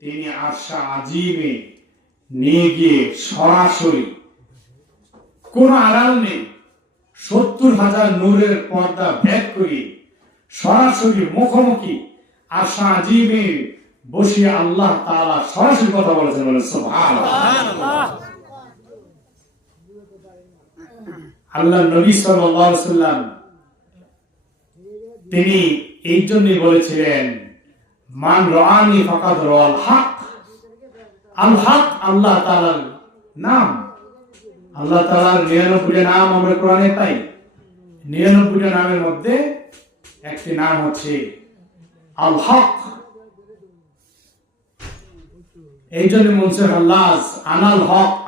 তিনি আরশে আজিমে নিয়ে গিয়ে সরাসরি কোন আড়াল নেই 70,000 নূরের পর্দা ভেদ করে সরাসরি মুখোমুখি আরশে আজিমে বসিয়ে আল্লাহ তাআলা সরাসরি কথা বলেছেন। বলেন সুবহানাল্লাহ। আল্লাহ নবী সাল্লাল্লাহু আলাইহি ওয়াসাল্লাম তিনি এই জন্যই বলেছিলেন, মান রাআনি ফাকাদ রাআল হক। আল হক আল্লাহ তাআলার নাম। আল্লাহ তাআলার 99টা নাম আমরা কোরআনে পাই। 99টা নামের মধ্যে একটি নাম হচ্ছে আল হক। এই জন্য মনসুর আল্লাহ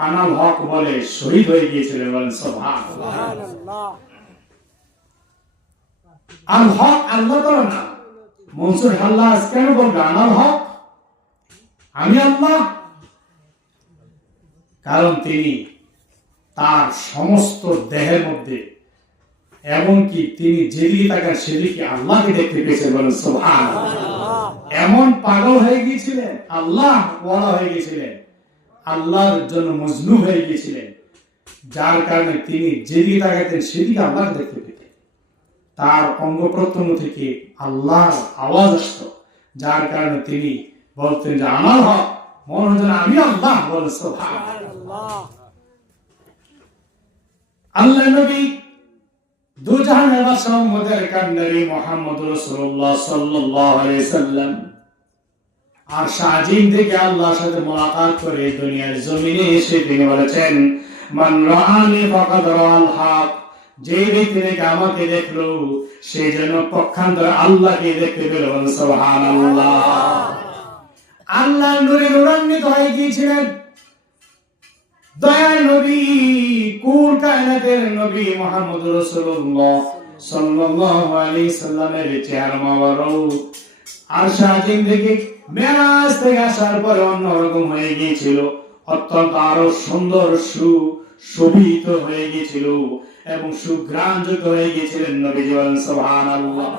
আনাল হক বলে শহীদ হয়ে গিয়েছিলেন। বলেন সুবহানাল্লাহ। আল হক আল্লাহ তাআলা না। মনসুর আল্লাহ কেন বলবে আনাল হক, আমি আল্লাহ? কারণ তিনি তার সমস্ত দেহের মধ্যে এমনকি তিনি যেদিকে তাকান সেদিকে আল্লাহকে দেখতে পেয়েছেন। বলেন সুবহানাল্লাহ। এমন পাগল হয়ে গিয়েছিলেন, আল্লাহ ওয়ালা হয়ে গিয়েছিলেন, আল্লাহর জন্য মজনু হয়ে গিয়েছিলেন, যার কারণে তিনি যেদিকে তাকাতেন সেদিকে আল্লাহকে দেখতে পেতেন। তার অঙ্গ প্রত্যঙ্গ থেকে আল্লাহর আওয়াজ আসত, যার কারণে তিনি বলতেন যে আমার হক, মনে হতো না আমি আল্লাহ। বলেন সুবহানাল্লাহ। আল্লাহ নবী দু জাহানের বাদশাহ মুহাম্মদের কান্ডারি মুহাম্মদুর রাসূলুল্লাহ সাল্লাল্লাহু আলাইহি সাল্লাম আরশে আজিম থেকে আল্লাহর সাথে মুলাকাত করে দুনিয়ার জমিনে এসে তিনি বলেছেন, মান রাআনি ফাকাদ রাআল হক। যে ব্যক্তি নাকি আমাকে দেখলো সে যেন পক্ষান্তরে আল্লাহকে দেখতে পেল। সুবহানাল্লাহ। আল্লাহর নূরে নূরান্বিত হয়ে গিয়েছিলেন দয়ার নবী, কুল কায়নাতের নবী মুহাম্মদুর রাসূলুল্লাহ সাল্লাল্লাহু আলাইহি সাল্লামের চেহারা মোবারক আরশে আজিম থেকে মেরাজ থেকে আসার পর অন্যরকম হয়ে গিয়েছিল, অত্যন্ত আরো সুন্দর শোভিত হয়ে গিয়েছিল এবং সুঘ্রাণযুক্ত হয়ে গিয়েছিলেন নবীজি। বলেন সুবহানাল্লাহ।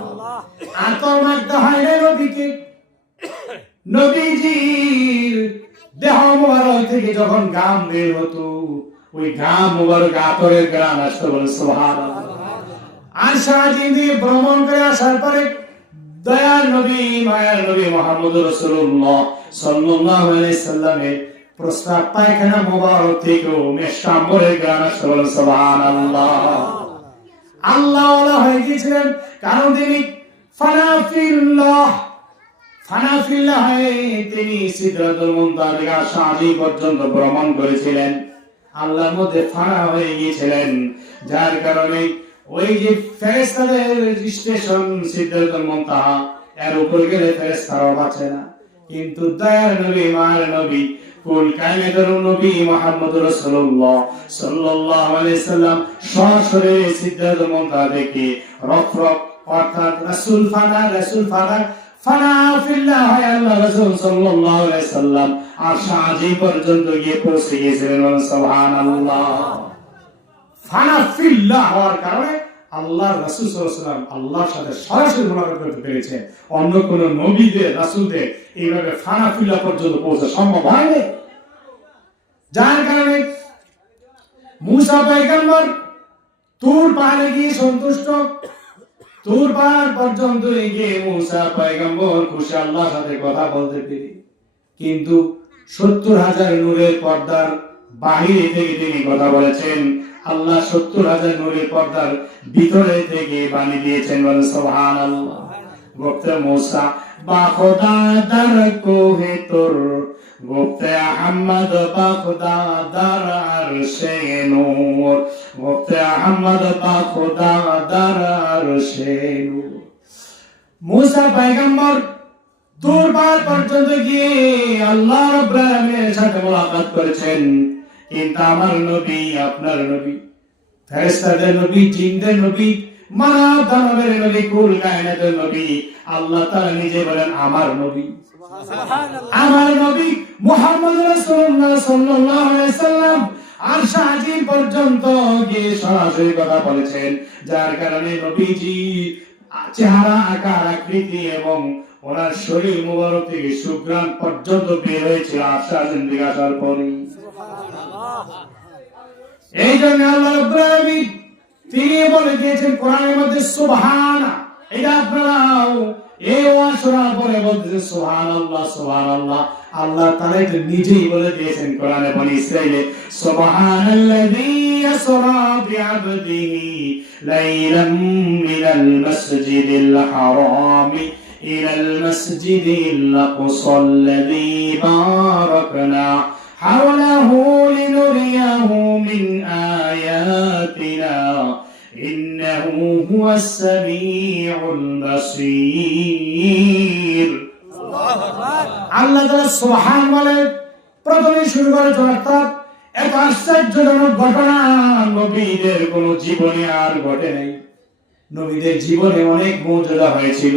আতর মাখতে হয় না নবীকে। নবীজির দেহ মোবারক থেকে যখন ঘাম বের হতো ওই ঘাম মোবারক আতরের ঘ্রাণ আসতো। বলেন সুবহানাল্লাহ। আরশে আজিম দিয়ে ভ্রমণ করে আসার পরে দয়ার নবী মায়ার নবী মুহাম্মদুর রাসূলুল্লাহ সাল্লাল্লাহু আলাইহি সাল্লামের প্রস্তাব পায়খানা মোবারক থেকেও মেশকাম্বরের ঘ্রাণ আসতো। বলেন সুবহানাল্লাহ। আল্লাহ ওয়ালা হয়ে গিয়েছিলেন কারণ তিনি ফানাফিল্লাহ তিনি সিদরাতুল মুনতাহা থেকে আরশে আজিম পর্যন্ত ভ্রমণ করেছিলেন। আল্লাহর মধ্যে ফানা হয়ে গিয়েছিলেন, যার কারণে ওই যে ফেরেশতাদের স্টেশন সিদরাতুল মুনতাহা, এর উপর গেলে ফেরেশতারাও বাঁচে না। কিন্তু দয়ার নবী মায়ের নবী কুল কায়নাতের নবী মুহাম্মদুর রাসূলুল্লাহ সাল্লাল্লাহু আলাইহি সাল্লাম সরাসরি সিদরাতুল মুনতাহা থেকে রফরফ অর্থাৎ রাসূল ফানা ফানা ফিল্লাহ আল্লাহ রাসূল সাল্লাল্লাহু আলাইহি সাল্লাম আরশে আজিম পর্যন্ত গিয়ে পৌঁছে গিয়েছিলেন। সুবহানাল্লাহ। ফানা ফিল্লাহ হওয়ার কারণে আল্লাহর রাসূল সাল্লাল্লাহু আলাইহি সাল্লাম আল্লাহর সাথে সরাসরি মুলাকাত করতে পেরেছেন। অন্য কোন নবীদের রাসূলদের এইভাবে ফানা ফিল্লাহ পর্যন্ত পৌঁছা সম্ভব হয়নি, যার কারণে মুসা পয়গম্বর তুর পাহাড়ে গিয়ে সন্তুষ্ট। তুর পাহাড় পর্যন্ত গিয়ে মুসা পয়গম্বর খুশি আল্লাহর সাথে কথা বলতে পেরে, কিন্তু 70,000 নূরের পর্দার বাহিরে থেকে তিনি কথা বলেছেন। আল্লাহ 70,000 নূরের পর্দার ভিতরে থেকে বাণী দিয়েছেন। বলেন সুবহানাল্লাহ। গুপ্ত মুসা বা খোদা দার কোহে তোর, গুপ্ত আহমদ বা খোদা দার আরশে নূর, গুপ্ত আহমদ বা খোদা দার আরশে নূর। মুসা পয়গম্বর দূর পাহাড় পর্যন্ত গিয়ে আল্লাহ রাব্বুল আলামিনের সাথে মুলাকাত করেছেন, কিন্তু আমার নবী, আপনার নবী, ফেরেশতাদের নবী, জিনদের নবী, মানব দানবের নবী, কুল কায়নাতের নবী, আল্লাহ তাআলা নিজে বলেন আমার নবী। আমার নবী মুহাম্মদুর রাসূলুল্লাহ সাল্লাল্লাহু আলাইহি সাল্লাম আরশে আজিম পর্যন্ত গিয়ে সরাসরি কথা বলেছেন, যার কারণে নবীজি চেহারা, আকার, আকৃতি এবং ওনার শরীর মুবারক থেকে সুঘ্রাণ পর্যন্ত বের হয়েছিল আশা জিন্দিগি আসার পরে। এই জন্য আল্লাহ রাব্বুল আলামিন তিনি বলে দিয়েছেন কোরআনের মধ্যে সুবহানা। এটা আপনারা এই ওয়াজ শোনার পরে বলতেছে সুবহানাল্লাহ সুবহানাল্লাহ। আল্লাহ তাআলা এটা নিজেই বলে দিয়েছেন কোরআনে বনি ইসরাঈলে, সুবহানাল্লাযী ইয়াসরা বিআবদিহি লাইলাম মিনাল মাসজিদিল হারামি ইলাল মাসজিদিল আকসাল্লাযী বারাকনা হাওলাহু লিনুরিয়াহু মিন আয়াতিনা ইন্নাহু হুয়াস সামিউল বাসীর। আল্লাহ তাআলা সুবহান বলে প্রথমে শুরু করে অর্থাৎ এত আশ্চর্যজনক ঘটনা নবীদের কোন জীবনে আর ঘটে নাই। নবীদের জীবনে অনেক মুজিজা হয়েছিল,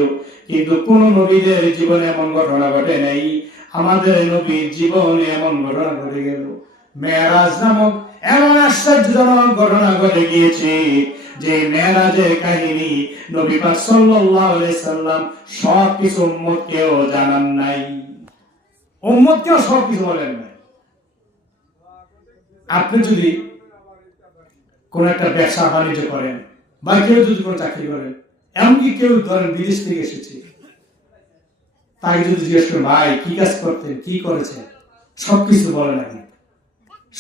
কিন্তু কোন নবীদের জীবনে এমন ঘটনা ঘটে নাই। আমাদের নবীর জীবনে এমন ঘটনা ঘটে গেল, মেরাজ নামক এমন আশ্চর্যজনক ঘটনা ঘটে গিয়েছে যে মেরাজের কাহিনী নবী পাক সাল্লাল্লাহু আলাইহি সাল্লাম সবকিছু উম্মতকেও জানান নাই, উম্মতকেও সবকিছু বলেন নাই। আপনি যদি কোন একটা ব্যবসা বাণিজ্য করেন বা কেউ যদি কোনো চাকরি করেন, এমনকি কেউ ধরেন বিদেশ থেকে এসেছে, তাই যদি জিজ্ঞেস করেন ভাই কি কাজ করতেন, কি করেছেন, সবকিছু বলে না,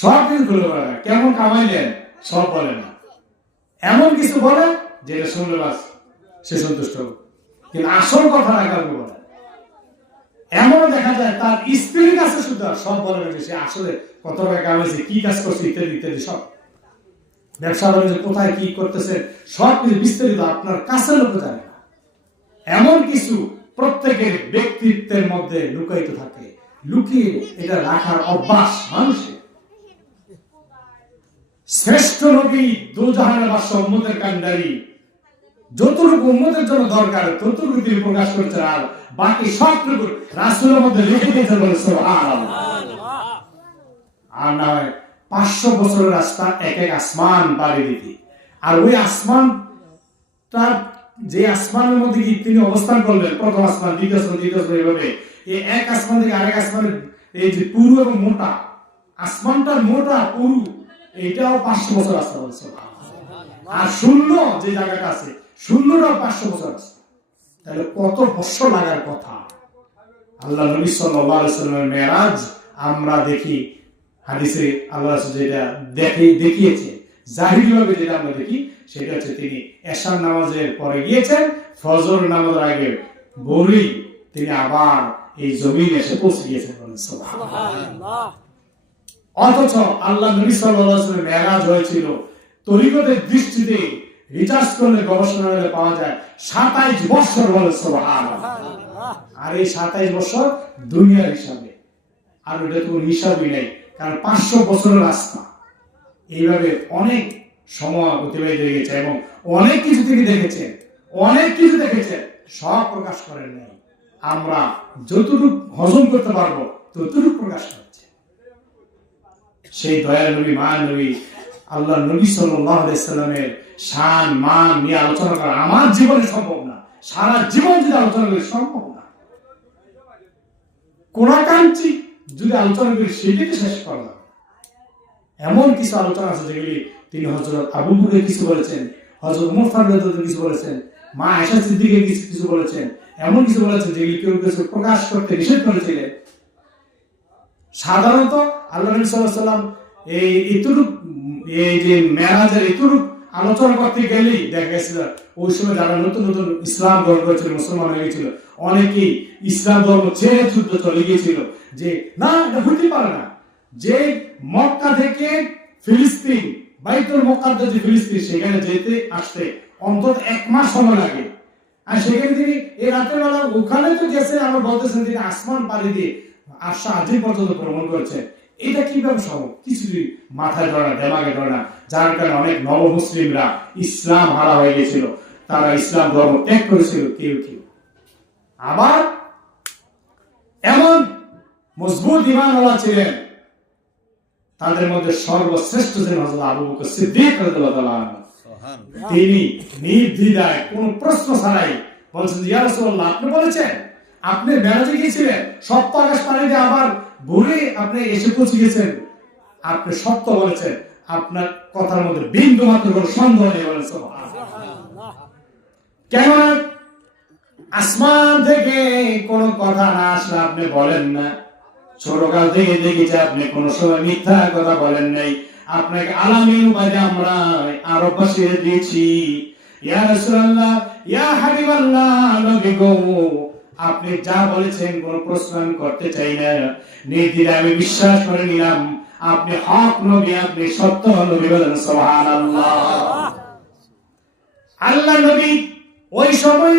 সবকিছু বলে না, কেমন কামাইলেন সব বলে না। এমন কিছু বলে যেটা শুনলে বাস সে সন্তুষ্ট হবে, কিন্তু আসল কথা না কাউকে বলে। এমন দেখা যায় তার স্ত্রীর কাছে শুধু সব বলে না, সে আসলে কত টাকা কামাইছে, কি কাজ করছে ইত্যাদি ইত্যাদি সব। ব্যবসা বাণিজ্য কোথায় কি করতেছে সব কিছু বিস্তারিত আপনার কাছের লোক জানে না। এমন কিছু প্রত্যেকের ব্যক্তিত্বের মধ্যে লুকায়িত থাকে, লুকিয়ে এটা রাখার অভ্যাস মানুষের। শ্রেষ্ঠ নবী দুজাহানের বাদশা উম্মতের কান্ডারি, যতটুকু উম্মতের জন্য দরকার ততটুকু তিনি প্রকাশ করছেন, আর বাকি সবটুকু রাসূলের মধ্যে লিখে দিয়েছেন। বলে সুবহানাল্লাহ। আর না হয় 500 বছরের রাস্তা এক এক আসমান পাড়ি দিতে, আর ওই আসমান তার যে আসমানের মধ্যে কি তিনি অবস্থান করলেন, প্রথম আসমান, দ্বিতীয় আসমান, তৃতীয় আসমান, এইভাবে এই এক আসমান থেকে আরেক আসমানের এই যে পুরু এবং মোটা, আসমানটার মোটা পুরু, এটাও 500 বছর রাস্তা বলছে। আর শূন্য যে জায়গাটা আছে, শূন্যটাও 500 বছর রাস্তা। তাহলে কত বছর লাগার কথা। আল্লাহ নবী সাল্লাল্লাহু আলাইহি ওয়াসাল্লামের মেরাজ আমরা দেখি হাদিসে, আল্লাহ যেটা দেখিয়েছে জাহিরিভাবে যেটা আমরা দেখি সেটা হচ্ছে তিনি এশার নামাজের পরে গিয়েছেন, ফজর নামাজের আগে বলেই তিনি আবার এই জমিনে এসে পৌঁছে গিয়েছেন। সুবহানাল্লাহ। অথচ আল্লাহ নবী সাল্লাল্লাহু আলাইহি ওয়াসাল্লামের মেরাজ হয়েছিল তরিকতের দৃষ্টিতে রিসার্চ করলে, গবেষণা করলে পাওয়া যায় 27 বছর। বলে সুবহানাল্লাহ। আর এই 27 বছর দুনিয়ার হিসাবে, আর ওটা তো হিসাবই নেই, কারণ 500 বছরের রাস্তা। এইভাবে অনেক সময় অতিবাহিত হয়ে গেছে এবং অনেক কিছু তিনি দেখেছেন, অনেক কিছু দেখেছেন, সব প্রকাশ করেন নাই। আমরা যতটুকু হজম করতে পারবো ততটুকু প্রকাশ করছে। সেই দয়াল নবী, মান নবী, আল্লাহ নবী সাল্লাল্লাহু আলাইহি সাল্লামের শান মান নিয়ে আলোচনা করা আমার জীবনে সম্ভব না, সারা জীবন যদি আলোচনা করি সম্ভব না। কোনাকাঞ্চি যদি আলোচনা করি সেটাকে শেষ করলাম। এমন কিছু আলোচনা আছে যেগুলি তিনি হযরত আবু বকর কিছু বলেছেন, হযরত ওমর ফারুক কিছু বলেছেন, মা আয়েশা সিদ্দিকা কিছু বলেছেন, এমন কিছু বলেছেন যেগুলি কেউ কিছু প্রকাশ করতে নিষেধ করেছিলেন। সাধারণত আল্লাহ নবী সাল্লাল্লাহু আলাইহি ওয়াসাল্লাম এই যে মেরাজের এতটুকু আলোচনা করতে গেলেই দেখা গেছিল ওই সময় যারা নতুন নতুন ইসলাম গ্রহণ করেছিল, মুসলমান হয়ে গেছিল, অনেকেই ইসলাম ধর্ম ছেড়ে যুদ্ধ চলে গিয়েছিল যে না এটা হতে পারে না, যে মক্কা থেকে ফিলিস্তিন, বাইতুল মুকাদ্দাস যে ফিলিস্তিন, সেখানে যেতে আসতে অন্তত 1 মাস সময় লাগে। আর সেখানে তিনি এই রাতের বেলা ওখানে তো গেছে, আমরা বলতেছেন তিনি আসমান পাড়ি দিয়ে আশা আজিম পর্যন্ত ভ্রমণ করেছে। এটা কিভাবে সম্ভব? কিছুই মাথায় ধরে না, দেমাগে ধরে না, যার কারণে অনেক নব মুসলিমরা ইসলাম হারা হয়ে গেছিল, তারা ইসলাম ধর্ম ত্যাগ করেছিল কেউ কেউ। আবার এমন মজবুত ঈমানওয়ালা ছিলেন, তাদের মধ্যে সর্বশ্রেষ্ঠ ছিলেন হযরত আবু বকর সিদ্দিক রাদিয়াল্লাহু তাআলা। তিনি নির্দ্বিধায় কোনো প্রশ্ন ছাড়াই বলছেন, ইয়া রাসূলুল্লাহ আপনি বলেছেন আপনি মেরাজে গিয়েছিলেন, সপ্ত আকাশ পাড়ি দিয়ে আবার ঘুরে আপনি এসে পৌঁছে গেছেন, আপনি সত্য বলেছেন, আপনার কথার মধ্যে বিন্দু মাত্র কোনো সন্দেহ নেই, বলেন সুবহানাল্লাহ। কেননা আসমান থেকে কোনো কথা না আসলে আপনি বলেন না, ছোটকাল থেকে দেখেছি আপনি কোনো সময় মিথ্যা কথা বলেন নাই। আপনাকে আলামিন উপাধি আমরা আরববাসী দিয়েছি। ইয়া রাসূলুল্লাহ, ইয়া হাবিবাল্লাহ, নবী গো, আপনি যা বলেছেন কোনো প্রশ্ন আমি করতে চাই না, নির্দ্বিধায় আমি বিশ্বাস করে নিলাম আপনি হক নবী, আপনি সত্য নবী, বলেন সুবহানাল্লাহ। আল্লাহ নবী ওই সময়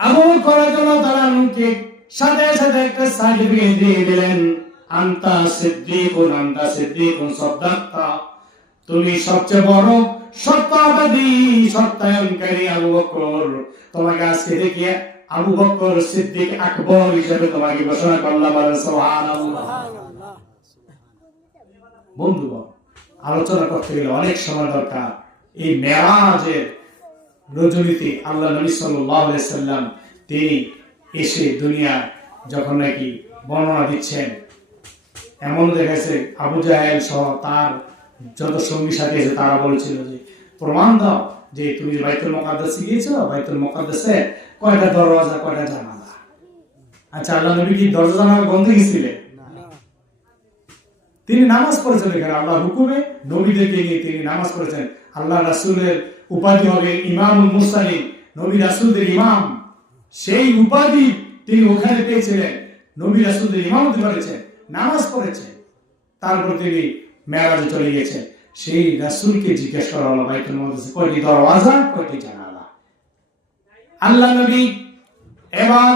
আবু বকর রাদিয়াল্লাহু আনহুকে সাথে সাথে একটা সার্টিফিকেট দিয়ে দিলেন, আনতা সিদ্দিকুন সাদাক্তা, তুমি সবচেয়ে বড় সত্যবাদী সত্যায়নকারী আবু বকর, তোমাকে আজকে থেকে আবু বকর সিদ্দিক আকবর হিসেবে তোমাকে ঘোষণা করলাম, বলেন সুবহানাল্লাহ। বন্ধুগণ, আলোচনা করতে গেলে অনেক সময় দরকার। এই মেরাজের রজনীতে আল্লাহ নবী সাল্লাল্লাহু আলাইহি সাল্লাম তিনি এসে দুনিয়া যখন নাকি বর্ণনা দিচ্ছেন, এমন দেখাচ্ছে আবু জাহেল সহ তার যত সঙ্গী সাথী আছে তারা বলেছিল যে প্রমাণ দাও যে তুমি বাইতুল মুকাদ্দাসে গিয়েছো, বাইতুল মুকাদ্দাসে কয়টা দরজা কয়টা জানালা। আচ্ছা, আল্লাহ নবী কি দরজা জানালা বন্ধ গেছিলেন? তিনি নামাজ পড়েছেন, এখানে আল্লাহর হুকুমে নবীদেরকে নিয়ে তিনি নামাজ পড়েছেন। আল্লাহ রাসূলের উপাধি হবে ইমামুল মুরসালিন, নবী রাসূলদের ইমাম, সেই উপাধি তিনি ওখানে পেয়েছিলেন। নবী রাসূলদের ইমামতি করেছেন, নামাজ পড়েছেন, তারপর তিনি মেরাজে চলে গেছেন। সেই রাসূলকে জিজ্ঞেস করা হলো বাইতুল মুকাদ্দাসে কয়টি দরওয়াজা কয়টি জানালা। আল্লাহ নবী এবার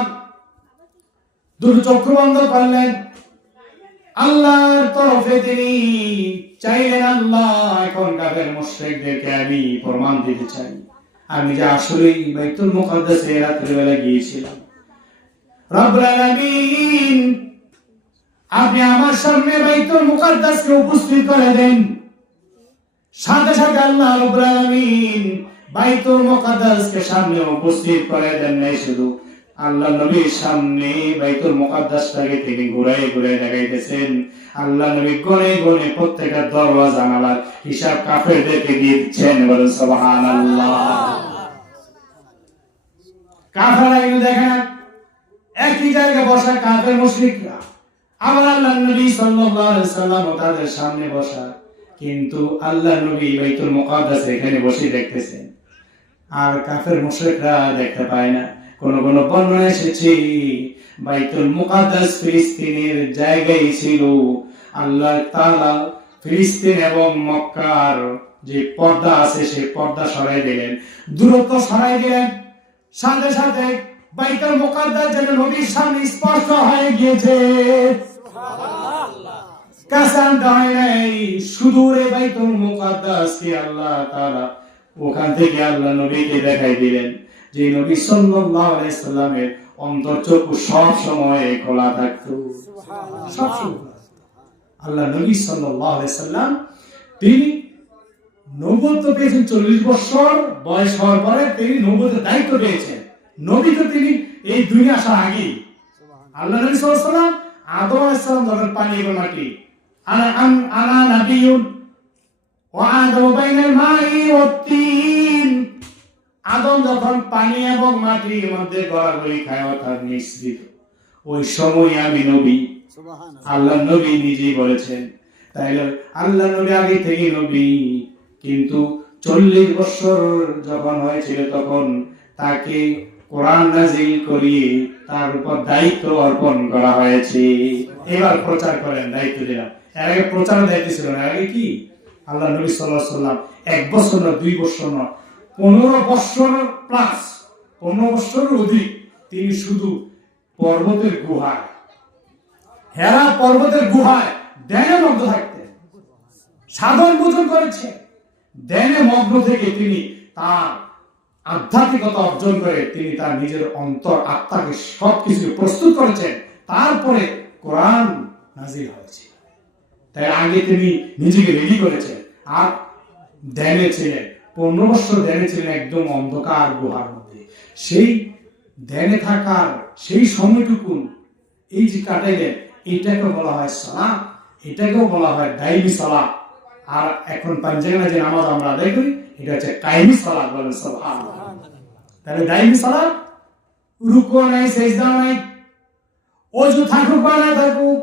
দুটো চক্ষু বন্ধ করলেন, আল্লাহর তরফে তিনি চাইলেন, আল্লাহ এখন কাফের মুশরিকদেরকে আমি প্রমাণ দিতে চাই আমি যে আসলেই বাইতুল মুকাদ্দাসে রাতের বেলা গিয়েছিলাম। রব্বুল আলামিন, আপনি আমার সামনে বাইতুল মুকাদ্দাসকে উপস্থিত করে দেন। সাথে সাথে আল্লাহ রব্বুল আলামিন বাইতুল মুকাদ্দাসকে সামনে উপস্থিত করে দেন নাই, শুধু আল্লাহ নবীর সামনে বাইতুল মুকাদ্দাসটাকে তিনি ঘুরাই ঘুরাই দেখাইতেছেন। আল্লাহ নবী গনে গনে প্রত্যেকটা দরওয়াজা জানালার হিসাব কাফেরদেরকে দিয়ে দিচ্ছেন, বলেন সুবহানাল্লাহ। কাফেররা কিন্তু দেখেন একই জায়গায় বসা কাফের মুশরিকরা, আবার আল্লাহ নবী সাল্লাল্লাহু আলাইহি সাল্লাম তাদের সামনে বসা, কিন্তু আল্লাহ নবী বাইতুল মুকাদ্দাসে এখানে বসে দেখতেছেন, আর কাফের মুশরিকরা দেখতে পায় না। কোন কোন বর্ণনা এসেছে বাইতুল মুকাদ্দাস ফিলিস্তিনের জায়গায় ছিল। আল্লাহ তাআলা ফিলিস্তিন এবং মক্কার যে পর্দা আছে সেই পর্দা সরাই দিলেন, দূরত্ব সরাই দিলেন। সাথে সাথে বাইতুল মুকাদ্দাস যেন নবীর সামনে স্পষ্ট হয়ে গিয়েছে, সুবহানাল্লাহ। কাসান হয় নাই, সুদূরে বাইতুল মুকাদ্দাসকে আল্লাহ তাআলা ওখান থেকে আল্লাহ নবীকে দেখাই দিলেন, যে নবী সাল্লাল্লাহু আলাইহি সাল্লামের অন্তরচক্ষু সব সময় খোলা থাকতো, সব সময়। আল্লাহ নবী সাল্লাল্লাহু আলাইহি সাল্লাম তিনি নবুয়ত পেয়েছেন 40 বছর বয়স হওয়ার পরে তিনি নবুয়তের দায়িত্ব পেয়েছেন। নবী তো তিনি এই দুনিয়া আসার আগে, আল্লাহ নবী সাল্লাল্লাহু আলাইহি সাল্লাম আদম আলাইহিস সালাম যখন পানি এবং মাটি, আনা নাবিয়ুন ওয়া আদম বাইনাল মাই ওয়াত তিন, আদম যখন পানি এবং মাটির মধ্যে গড়াগড়ি খায় অর্থাৎ মিশ্রিত, ওই সময় আমি নবী, আল্লাহ নবী নিজেই বলেছেন। তাইলে আল্লাহ নবী আগে থেকে নবী, কিন্তু 40 বছর যখন হয়েছিল তখন তাকে কোরআন নাযিল করিয়ে তার উপর দায়িত্ব অর্পণ করা হয়েছে। এবার প্রচার করেন, দায়িত্ব দিলাম। এর আগে প্রচার দায়িত্ব ছিল না, আগে কি আল্লাহ নবী সাল্লাল্লাহু আলাইহি সাল্লাম 1 বছর না 2 বছর না 15 বছর প্লাস, 15 বছর অধিক তিনি শুধু পর্বতের গুহায়, হেরা পর্বতের গুহায় ধ্যানে মগ্ন থাকতেন, সাধন ভোজন করেছে। ধ্যানে মগ্ন থেকে তিনি তার আধ্যাত্মিকতা অর্জন করে তিনি তার নিজের অন্তর আত্মাকে সবকিছু প্রস্তুত করেছেন। তারপরে কোরআন নাযিল হয়েছে। তাই আগে তিনি নিজেকে রেডি করেছেন, আর ধ্যানে ছিলেন 15 বছর ধ্যানে ছিলেন একদম অন্ধকার গুহার মধ্যে। সেই ধ্যানে থাকার সেই সময়টুকুন এই যে কাটাইলেন, এইটাকে বলা হয় সালাত, এটাকেও বলা হয় দাইমি সালাত। আর এখন পাঞ্জাবে যে নামাজ আমরা আদায় করি এটা হচ্ছে কায়েমি সালাত, বলেন সুবহানাল্লাহ। তাহলে দাইমি সালাত, রুকু নাই, সিজদা নাই, ওযু থাকুক বা না থাকুক,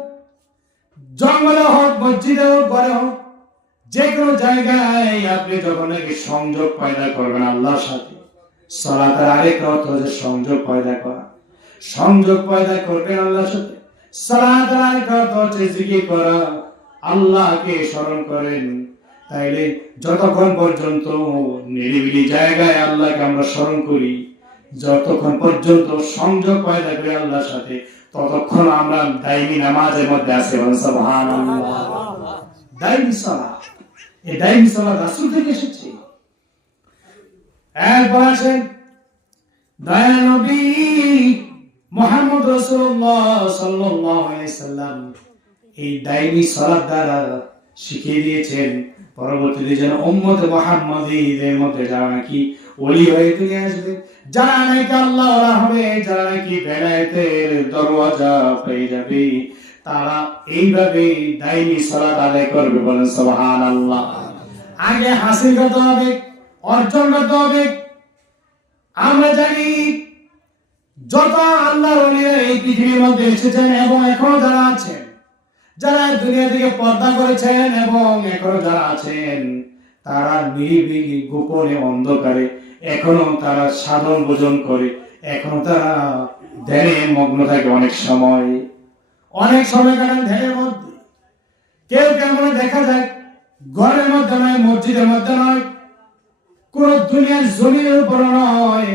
জঙ্গলে হোক, মসজিদে হোক, ঘরে হোক, যে কোনো জায়গায় আপনি যখন নাকি সংযোগ পয়দা করবেন আল্লাহর সাথে, সালাতের আরেক অর্থ হচ্ছে সংযোগ পয়দা করা। সংযোগ পয়দা করবেন আল্লাহর সাথে। সালাতের আরেক অর্থ হচ্ছে জিকির করা, আল্লাহকে স্মরণ করেন। তাইলে যতক্ষণ পর্যন্ত নিরিবিলি জায়গায় আল্লাহকে আমরা স্মরণ করি, যতক্ষণ পর্যন্ত সংযোগ পয়দা করি আল্লাহর সাথে, ততক্ষণ আমরা দাইমি নামাজের মধ্যে আছি। সুবহানাল্লাহ। দাইমি সালাত, এই দাইমি সালাত রাসূল থেকে এসেছে। এরপর আসেন দয়াল নবী মুহাম্মদ রাসূলুল্লাহ সাল্লাল্লাহু আলাইহি সাল্লাম এই দাইমি সালাত দ্বারা শিখিয়ে দিয়েছেন পরবর্তীতে যেন উম্মত মুহাম্মাদীদের মধ্যে যারা নাকি ওলি হয়ে চলে আসবে, যারা নাকি আল্লাহওয়ালা হবে, যারা নাকি বেলায়েতের দরওয়াজা পেয়ে যাবে, তারা এইভাবে দাইমি সালাত আদায় করবে। বলেন সুবহানাল্লাহ। আগে হাসিল করতে হবে, অর্জন করতে হবে। আমরা জানি যত আল্লাহর ওলিরা এই পৃথিবীর মধ্যে এসেছেন এবং এখনো যারা আছেন, যারা দুনিয়া থেকে পর্দা করেছেন এবং এখনো যারা আছেন, তারা নিরিবিলি গোপনে অন্ধকারে এখনো তারা সাধন ভোজন করে, এখনো তারা ধ্যানে মগ্ন থাকে। অনেক সময় কাটান ধ্যানের মধ্যে। কেউ কেমন দেখা যায় ঘরের মধ্যে নয়, মসজিদের মধ্যে নয়, কোন দুনিয়ার জমিনের উপর নয়,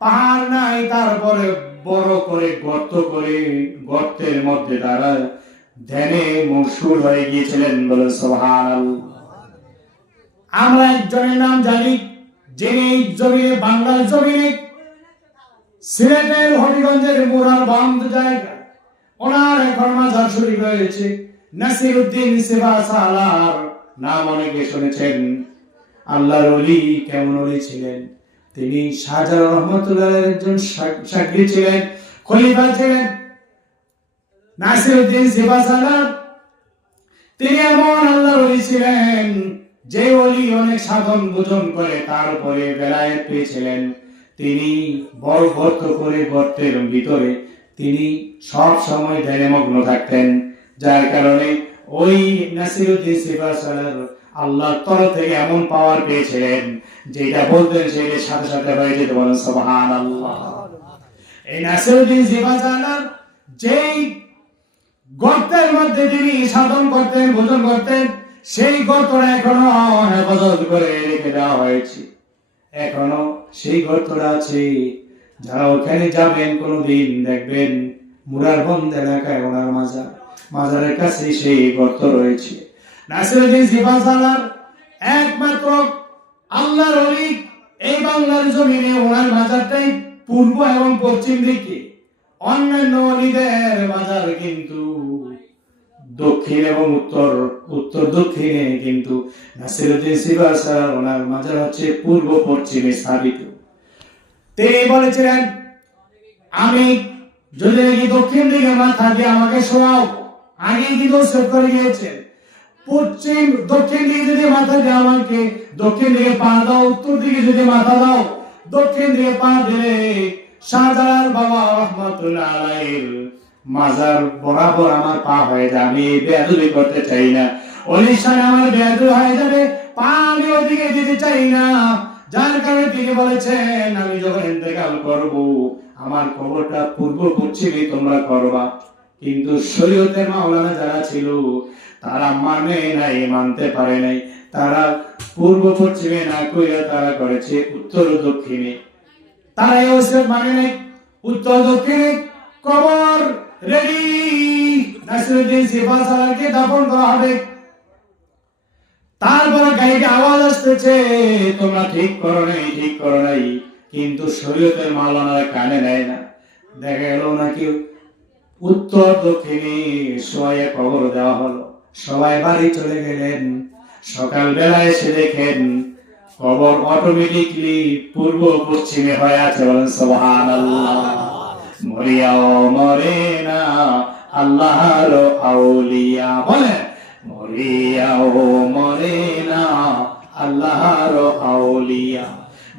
পাহাড় নাই, তারপরে বড় করে গর্ত করে গর্তের মধ্যে তারা ধ্যানে মশগুল হয়ে গিয়েছিলেন। বলে সুবহানাল্লাহ। আমরা একজনের নাম জানি, যিনি এই জমিনে, বাংলার জমিনে, সিলেটের হবিগঞ্জের মুরার বান্ধ জায়গা, ওনার এখন মাজার শরীফ রয়েছে। নাসিরউদ্দিন সিবাসালার নাম অনেকে শুনেছেন। আল্লাহর ওলি, কেমন ওলি ছিলেন তিনি? শাহজালাল রহমাতুল্লাহর একজন শাগির্দ ছিলেন, খলিফা ছিলেন নাসিরউদ্দিন সিবাসালার। তিনি এমন আল্লাহর ওলি ছিলেন যে ওলি অনেক সাধন ভোজন করে তারপরে বেলায়েত পেয়েছিলেন। তিনি বড় গর্ত করে, গর্তের ভিতরে তিনি সব সময় ধ্যানে মগ্ন থাকতেন। যার কারণে ওই নাসিরউদ্দিন সিবাসালার আল্লাহর তরফ থেকে এমন পাওয়ার পেয়েছিলেন যেটা বলতেন সেটা সাথে সাথে হয়ে যেত। বলেন সুবহানাল্লাহ। এই নাসিরউদ্দিন সিবাসালার যেই গর্তের মধ্যে তিনি সাধন করতেন, ভোজন করতেন, সেই গর্তটা এখনো হেফাজত করে রেখে দেওয়া হয়েছে। এখনো সেই গর্তটা আছে। যারা ওখানে যাবেন কোনদিন দেখবেন মুরারবন্দ এলাকায় ওনার মাজারের কাছে সেই গর্ত রয়েছে। নাসিরউদ্দিন সিবাসালার একমাত্র আল্লাহর ওলি এই বাংলার জমিনে। ওনার মাজারটাই পূর্ব এবং পশ্চিম দিকে, অন্যান্য ওলিদের মাজার কিন্তু দক্ষিণ এবং উত্তর দক্ষিণে, কিন্তু নাসিরউদ্দিন সিবাসালার ওনার মাজার হচ্ছে পূর্ব পশ্চিমে স্থাপিত। তিনি বলেছিলেন, আমি যদি দক্ষিণ দিকে মাথা দিয়ে আমাকে শোয়াও, আগে কিন্তু সেট করে গিয়েছেন, দক্ষিণ দিকে যদি মাথা দিয়ে আমাকে দক্ষিণ দিকে পা দাও, উত্তর দিকে যদি মাথা দাও, দক্ষিণ দিকে পা দিলে শাহজালাল বাবা রহমাতুল্লাহ আলাইহির মাজার বরাবর আমার পা হয়ে যাবে। আমি বেয়াদবি করতে চাই না, ওলিশানে আমার বেয়াদবি হয়ে যাবে, পা আমি ওদিকে দিতে চাই না। যার কারণে তিনি বলেছেন, আমি যখন ইন্তেকাল করব আমার কবরটা পূর্ব পশ্চিমে তোমরা করবা। কিন্তু শরীয়তের মাওলানা যারা ছিল তারা মানতে পারে নাই। তারা পূর্ব পশ্চিমে না কইরা তারা করেছে উত্তর দক্ষিণে। তারা এই ওসিয়ত মানে নাই। উত্তর দক্ষিণে কবর রেডি, নাসিরউদ্দিন সিবাসালারকে দাফন করা হবে। তারপরে গাড়িতে আওয়াজ আসতেছে, তোমরা ঠিক করো নাই, কিন্তু শরীয়তের মাওলানারা কানে নেয় না। দেখা গেল নাকি উত্তর দক্ষিণে শোয়ে কবর দেওয়া হলো। সবাই বাড়ি চলে গেলেন। সকালবেলা এসে দেখেন কবর অটোমেটিকলি পূর্ব পশ্চিমে হয়ে আছে, বলেন সুবহানাল্লাহ। মরিয়াও মরে না আল্লাহর আউলিয়া, বলেন মরিয়াও মরে না আল্লাহর আউলিয়া।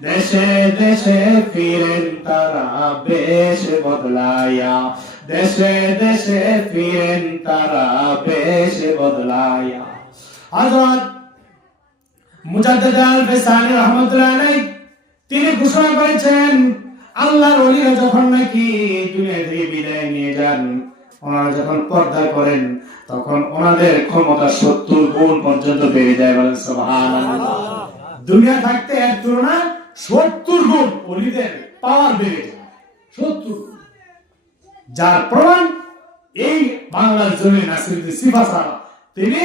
দেশে দেশে ফিরেন তারা বেশ বদলায়া, দেশে দেশে ফিরেন তারা বেশ বদলায়া। হযরত মুজাদ্দিদ আল-ফিসানি রাহমাতুল্লাহ আলাইহি তিনি ঘোষণা করেছেন, আল্লাহর ওলিরা যখন নাকি দুনিয়া থেকে বিদায় নিয়ে যান, ওনারা যখন পর্দা করেন তখন ওনাদের ক্ষমতা 70 গুণ পর্যন্ত বেড়ে যায়, বলেন সুবহানাল্লাহ। দুনিয়া থাকতে এর তুলনায় 70 গুণ ওলিদের পাওয়ার বেড়ে যায়, 70 গুণ। যার প্রমাণ এই বাংলার জমি নাসিরুদ্দিন সিফাসা তিনি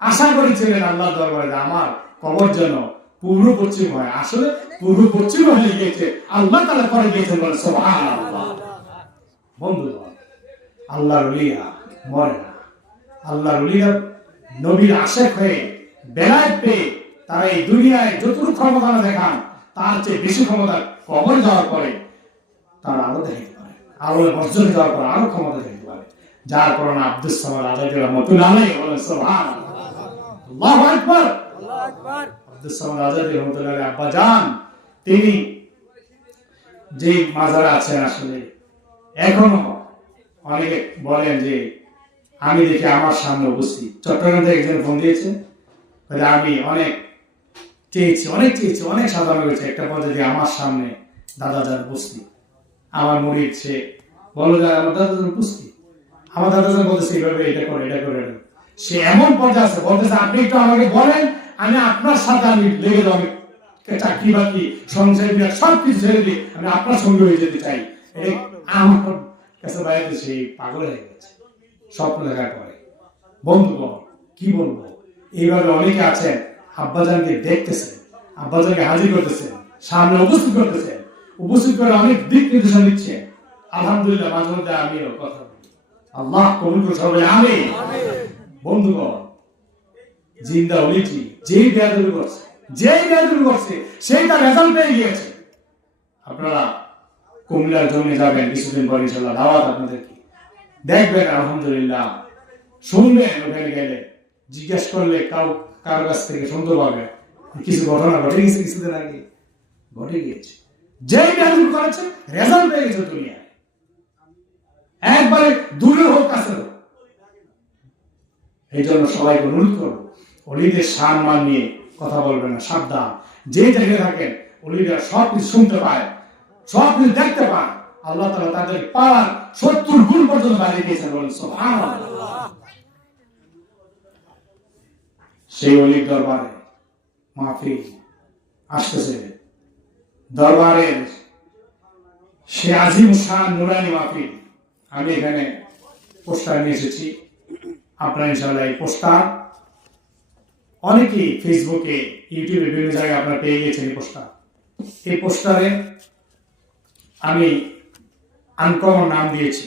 আশা করেছিলেন আল্লাহর দরবারে আমার কবর যেন পূর্ব পশ্চিম হয়। আসলে পূর্ব পশ্চিম হয়ে গিয়েছে, আল্লাহ তাআলা করে দিয়েছেন, বলেন সুবহানাল্লাহ। বন্ধুগণ, আল্লাহর ওলিরা মরে না। আল্লাহর ওলিরা নবীর আশিক হয়ে বেলায়েত পেয়ে তারা এই দুনিয়ায় যতটুকু ক্ষমতা দেখান তার চেয়ে বেশি ক্ষমতা কবর যাওয়ার পরে তারা আরো দেখাতে পারে, আরো বর্জন যাওয়ার পর আরো ক্ষমতা দেখাতে পারে। যার কারণে আব্দুস সামাদ আজাদি রাহমাতুল্লাহ আলাইহি বলেন সুবহানাল্লাহ, আল্লাহু আকবার, আল্লাহু আকবার। আব্দুস সামাদ আজাদি রাহমাতুল্লাহ আলাইহি আব্বা জান তিনি যে মাজারে আছেন, আসলে এখনো অনেকে বলেন যে আমি দেখি আমার সামনে উপস্থিত। চট্টগ্রাম থেকে একজন ফোন দিয়েছে, আমি অনেক চেয়েছি অনেক সাধনা করেছি, একটা পর্যায়ে আমার সামনে দাদা যান উপস্থিত। আমার মুরিদ সে বলো যে আমার দাদা যান উপস্থিত, আমার দাদা যান বলতেছে এইভাবে এটা করে এটা করে। সে এমন পর্যায়ে আছে, বলতেছে আপনি একটু আমাকে বলেন, আমি আপনার সাথে আমি লেগে যাবো, চাকরি বাকরি সংসার সব কিছু ছেড়ে দিয়ে আমি আপনার সঙ্গে হয়ে যেতে চাই। আমার কাছে বাইরে সেই পাগল হয়ে গেছে স্বপ্ন দেখার পরে। বন্ধুগণ, কি বলবো, এইভাবে অনেকে আছেন আব্বাজানকে দেখতেছেন, আব্বাজানকে হাজির করতেছেন, সামনে উপস্থিত করতেছেন, উপস্থিত করে অনেক দিক নির্দেশনা দিচ্ছেন। আলহামদুলিল্লাহ, মাঝে মধ্যে আমিও কথা বলি, আল্লাহ কবুল করে সবাই আমিন। বন্ধুগণ, জিন্দা ওলিটি যেই বেয়াদবি করছে সেই তার রেজাল্ট পেয়ে গিয়েছে। আপনারা কুমিল্লার জমি যাবেন কিছুদিন পর, ইনশাআল্লাহ দাওয়াত আপনাদেরকে, দেখবেন আলহামদুলিল্লাহ, শুনবেন। ওখানে গেলে জিজ্ঞেস করলে কারো কাছ থেকে শুনতে পাবে কিছু ঘটনা ঘটে গেছে, কিছুদিন আগে ঘটে গিয়েছে। যেই বেয়াদবি করেছে রেজাল্ট পেয়ে গেছে দুনিয়ায়, একবারে দূরে হোক কাছে হোক। এই জন্য সবাইকে অনুরোধ করবো, ওলিদের সম্মান নিয়ে কথা বলবেন না, সাবধান। যে জায়গায় থাকেন ওলিরা সব কিছু শুনতে পায়, সব কিছু দেখতে পায়। আল্লাহ তাআলা তাদের পাওয়ার 70 গুণ পর্যন্ত বাড়িয়ে দিয়েছেন, বলেন সুবহানাল্লাহ। সেই ওলির দরবারে মাহফিল আসতেছে, দরবারের সে আজিম শান নুরানি মাহফিল। আমি এখানে পোস্টার নিয়ে এসেছি, আপনারা ইনশাআল্লাহ এই পোস্টার অনেকেই ফেসবুকে ইউটিউবে বিভিন্ন জায়গায় আপনারা পেয়ে গিয়েছেন। এই পোস্টারে আমি আনকমন নাম দিয়েছি,